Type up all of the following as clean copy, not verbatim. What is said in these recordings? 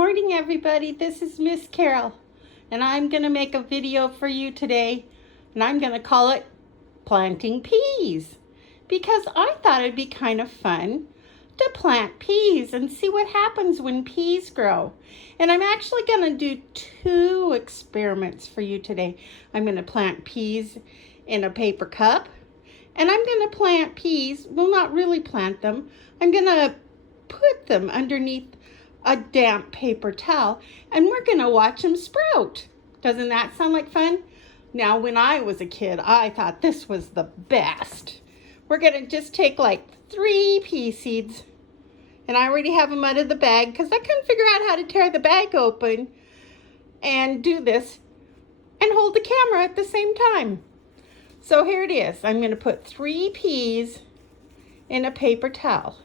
morning, everybody. This is Miss Carol, and I'm going to make a video for you today, and I'm going to call it Planting Peas, because I thought it'd be kind of fun to plant peas and see what happens when peas grow. And I'm actually going to do two experiments for you today. I'm going to plant peas in a paper cup, and I'm going to plant peas, well, not really plant them, I'm going to put them underneath a damp paper towel, and we're going to watch them sprout. Doesn't that sound like fun? Now, when I was a kid, I thought this was the best. We're going to just take like 3 pea seeds, and I already have them out of the bag because I couldn't figure out how to tear the bag open and do this and hold the camera at the same time. So here it is. I'm going to put 3 peas in a paper towel,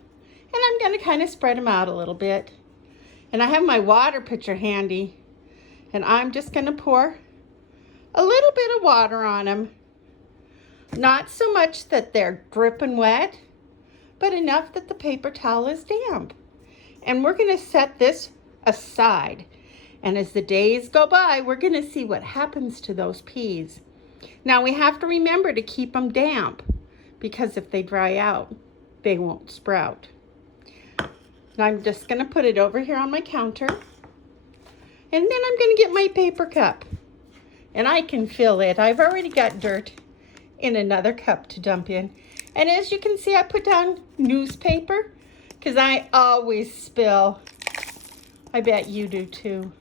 and I'm going to kind of spread them out a little bit. And I have my water pitcher handy, and I'm just going to pour a little bit of water on them. Not so much that they're dripping wet, but enough that the paper towel is damp. And we're going to set this aside. And as the days go by, we're going to see what happens to those peas. Now we have to remember to keep them damp, because if they dry out, they won't sprout. And I'm just going to put it over here on my counter. And then I'm going to get my paper cup. And I can fill it. I've already got dirt in another cup to dump in. And as you can see, I put down newspaper because I always spill. I bet you do too.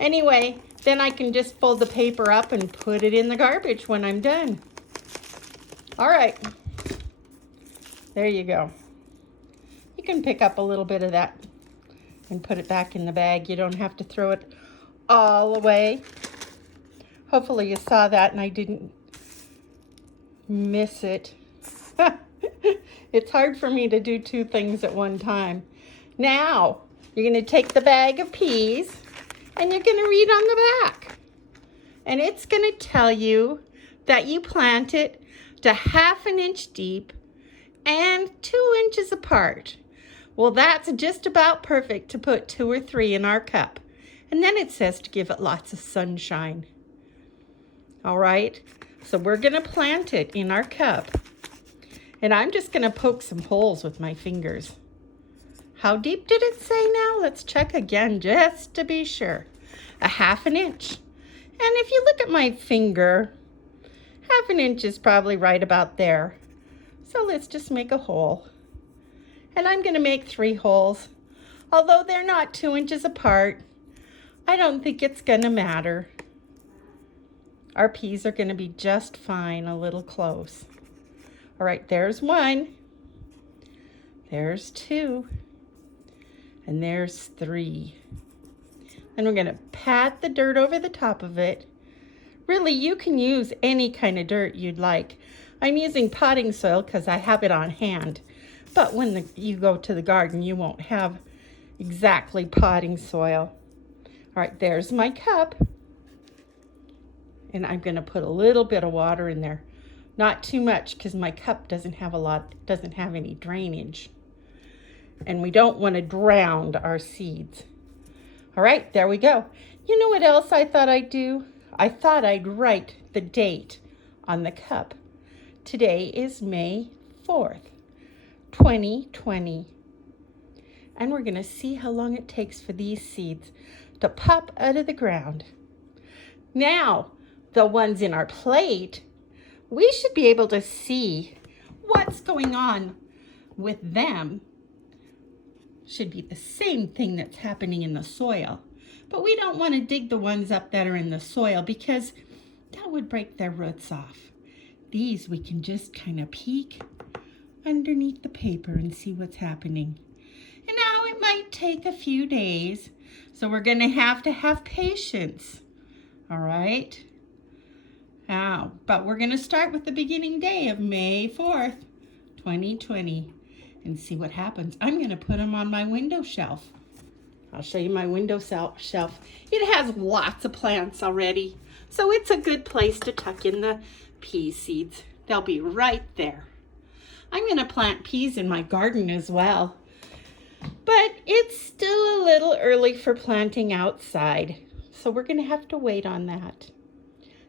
Anyway, then I can just fold the paper up and put it in the garbage when I'm done. All right. There you go. You can pick up a little bit of that and put it back in the bag. You don't have to throw it all away. Hopefully you saw that and I didn't miss it. It's hard for me to do 2 things at one time. Now, you're going to take the bag of peas and you're going to read on the back. And it's going to tell you that you plant it to 1/2 inch deep and 2 inches apart. Well, that's just about perfect to put 2 or 3 in our cup. And then it says to give it lots of sunshine. All right, so we're going to plant it in our cup. And I'm just going to poke some holes with my fingers. How deep did it say now? Let's check again just to be sure. 1/2 inch. And if you look at my finger, 1/2 inch is probably right about there. So let's just make a hole. And I'm going to make 3 holes. Although they're not 2 inches apart, I don't think it's going to matter. Our peas are going to be just fine, a little close. All right, there's 1. There's 2. And there's 3. And we're going to pat the dirt over the top of it. Really, you can use any kind of dirt you'd like. I'm using potting soil because I have it on hand. But when you go to the garden, you won't have exactly potting soil. All right, there's my cup. And I'm going to put a little bit of water in there. Not too much because my cup doesn't have any drainage. And we don't want to drown our seeds. All right, there we go. You know what else I thought I'd do? I thought I'd write the date on the cup. Today is May 4th. 2020. And we're going to see how long it takes for these seeds to pop out of the ground. Now, the ones in our plate, we should be able to see what's going on with them. Should be the same thing that's happening in the soil. But we don't want to dig the ones up that are in the soil because that would break their roots off. These we can just kind of peek underneath the paper and see what's happening. And now it might take a few days, so we're going to have patience. All right? Now, but we're going to start with the beginning day of May 4th, 2020, and see what happens. I'm going to put them on my window shelf. I'll show you my window shelf. It has lots of plants already, so it's a good place to tuck in the pea seeds. They'll be right there. I'm going to plant peas in my garden as well. But it's still a little early for planting outside, so we're going to have to wait on that.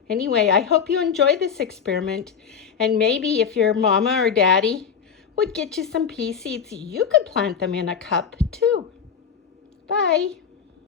Anyway, I hope you enjoy this experiment, and maybe if your mama or daddy would get you some pea seeds, you could plant them in a cup too. Bye.